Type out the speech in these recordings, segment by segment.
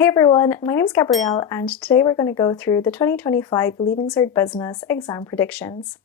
Hey everyone, my name is Gabrielle and today we're going to go through the 2025 Leaving Cert Business exam predictions.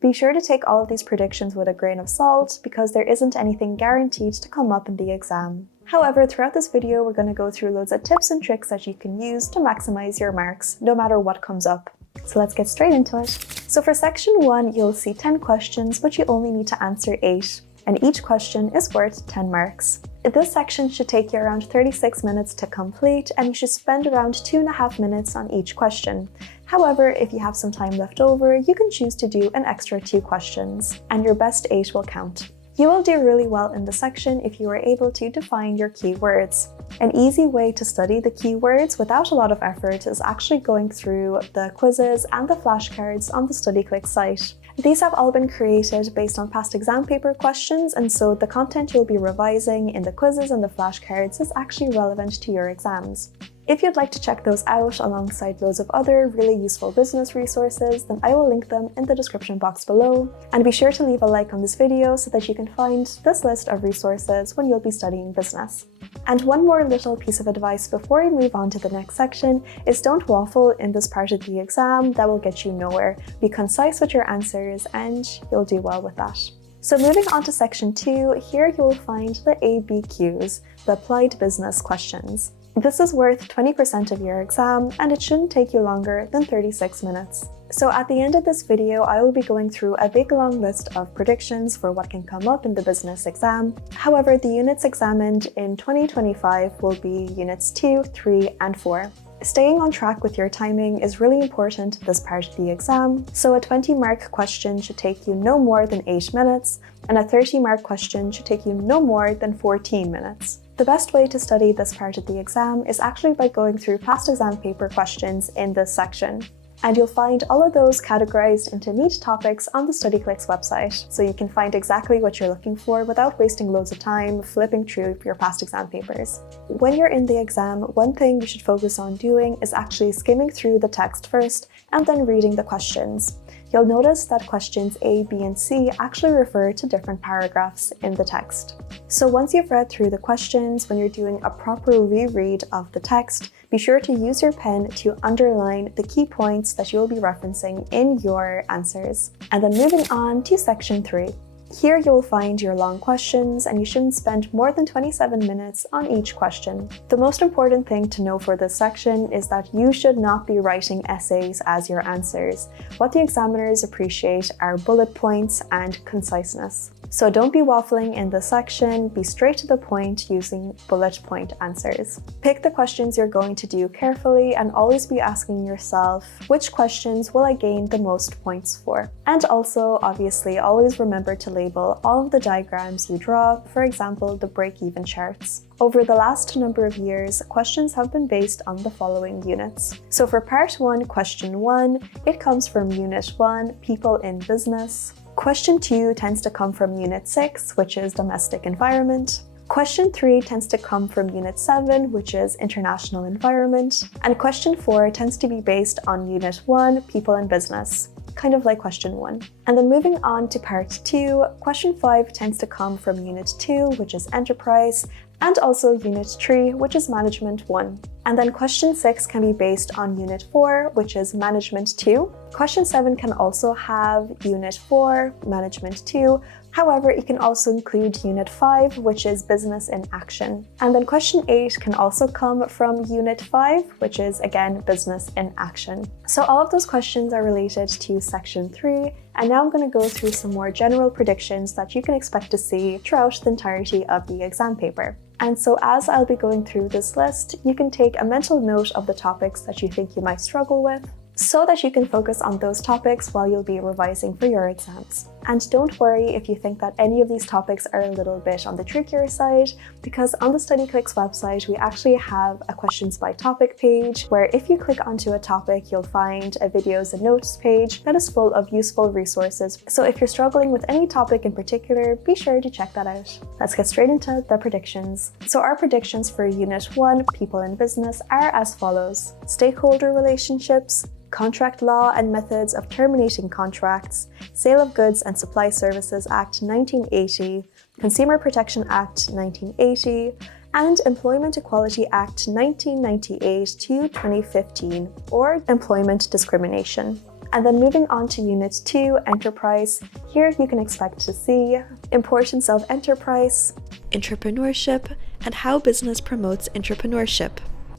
Be sure to take all of these predictions with a grain of salt because there isn't anything guaranteed to come up in the exam. However, throughout this video we're going to go through loads of tips and tricks that you can use to maximize your marks no matter what comes up. So let's get straight into it. So for section 1 you'll see 10 questions but you only need to answer 8. And each question is worth 10 marks. This section should take you around 36 minutes to complete and you should spend around 2.5 minutes on each question. However, if you have some time left over, you can choose to do an extra 2 questions and your best 8 will count. You will do really well in this section if you are able to define your keywords. An easy way to study the keywords without a lot of effort is actually going through the quizzes and the flashcards on the Studyclix site. These have all been created based on past exam paper questions, and so the content you'll be revising in the quizzes and the flashcards is actually relevant to your exams. If you'd like to check those out alongside loads of other really useful business resources, then I will link them in the description box below. And be sure to leave a like on this video so that you can find this list of resources when you'll be studying business. And one more little piece of advice before we move on to the next section is don't waffle in this part of the exam. That will get you nowhere. Be concise with your answers and you'll do well with that. So moving on to section 2, here you will find the ABQs, the applied business questions. This is worth 20% of your exam and it shouldn't take you longer than 36 minutes. So at the end of this video, I will be going through a big long list of predictions for what can come up in the business exam. However, the units examined in 2025 will be units 2, 3, and 4. Staying on track with your timing is really important this part of the exam, so a 20-mark question should take you no more than 8 minutes, and a 30-mark question should take you no more than 14 minutes. The best way to study this part of the exam is actually by going through past exam paper questions in this section. And you'll find all of those categorized into neat topics on the Studyclix website, so you can find exactly what you're looking for without wasting loads of time flipping through your past exam papers. When you're in the exam, one thing you should focus on doing is actually skimming through the text first and then reading the questions. You'll notice that questions A, B, and C actually refer to different paragraphs in the text. So once you've read through the questions, when you're doing a proper reread of the text, be sure to use your pen to underline the key points that you'll be referencing in your answers. And then moving on to section 3. Here you'll find your long questions and you shouldn't spend more than 27 minutes on each question. The most important thing to know for this section is that you should not be writing essays as your answers. What the examiners appreciate are bullet points and conciseness. So don't be waffling in this section, be straight to the point using bullet point answers. Pick the questions you're going to do carefully and always be asking yourself, which questions will I gain the most points for? And also, obviously, always remember to label all of the diagrams you draw, for example, the break-even charts. Over the last number of years, questions have been based on the following units. So for part 1, question 1, it comes from unit 1, people in business. Question 2 tends to come from Unit 6, which is Domestic Environment. Question 3 tends to come from Unit 7, which is International Environment. And Question 4 tends to be based on Unit 1, People and Business, kind of like Question 1. And then moving on to Part 2, Question 5 tends to come from Unit 2, which is Enterprise, and also Unit 3, which is Management 1. And then Question 6 can be based on Unit 4, which is Management 2. Question 7 can also have Unit 4, Management 2. However, it can also include Unit 5, which is Business in Action. And then Question 8 can also come from Unit 5, which is, again, Business in Action. So all of those questions are related to Section 3. And now I'm going to go through some more general predictions that you can expect to see throughout the entirety of the exam paper. And so as I'll be going through this list, you can take a mental note of the topics that you think you might struggle with, so that you can focus on those topics while you'll be revising for your exams. And don't worry if you think that any of these topics are a little bit on the trickier side, because on the Studyclix website, we actually have a questions by topic page, where if you click onto a topic, you'll find a videos and notes page that is full of useful resources. So if you're struggling with any topic in particular, be sure to check that out. Let's get straight into the predictions. So our predictions for Unit 1, People and Business, are as follows. Stakeholder relationships, Contract Law and Methods of Terminating Contracts, Sale of Goods and Supply Services Act 1980, Consumer Protection Act 1980, and Employment Equality Act 1998 to 2015, or employment discrimination. And then moving on to Unit 2, Enterprise, here you can expect to see importance of enterprise, entrepreneurship, and how business promotes entrepreneurship,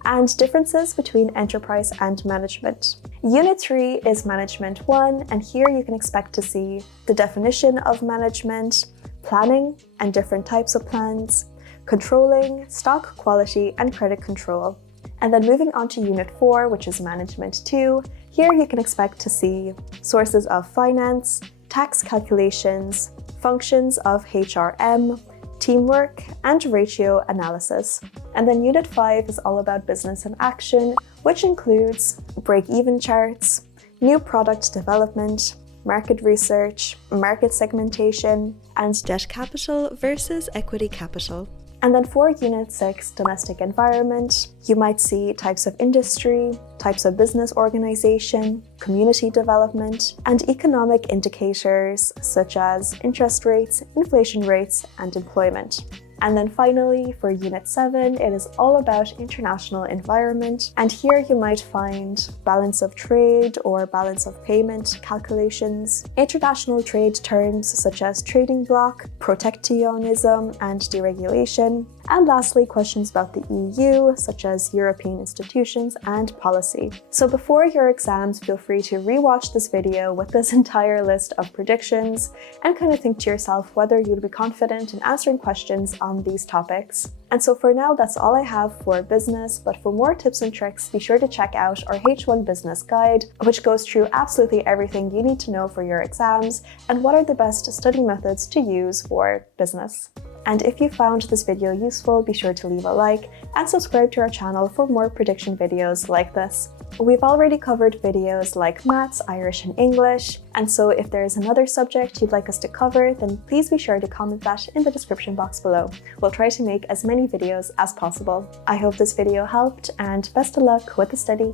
and differences between enterprise and management. Unit 3 is Management 1, and here you can expect to see the definition of management, planning and different types of plans, controlling, stock quality, and credit control. And then moving on to Unit 4, which is Management 2, here you can expect to see sources of finance, tax calculations, functions of HRM, teamwork, and ratio analysis. And then Unit 5 is all about business in action, which includes break-even charts, new product development, market research, market segmentation, and debt capital versus equity capital. And then for Unit 6, Domestic Environment, you might see types of industry, types of business organization, community development, and economic indicators such as interest rates, inflation rates, and employment. And then finally, for Unit 7, it is all about international environment. And here you might find balance of trade or balance of payment calculations, international trade terms such as trading bloc, protectionism, and deregulation. And lastly, questions about the EU, such as European institutions and policy. So before your exams, feel free to rewatch this video with this entire list of predictions and kind of think to yourself whether you'd be confident in answering questions on these topics. And so for now, that's all I have for business, but for more tips and tricks, be sure to check out our H1 Business Guide, which goes through absolutely everything you need to know for your exams and what are the best study methods to use for business. And if you found this video useful, be sure to leave a like and subscribe to our channel for more prediction videos like this. We've already covered videos like maths, Irish, and English, and so if there is another subject you'd like us to cover, then please be sure to comment that in the description box below. We'll try to make as many videos as possible. I hope this video helped, and best of luck with the study.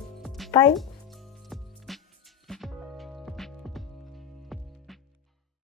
Bye!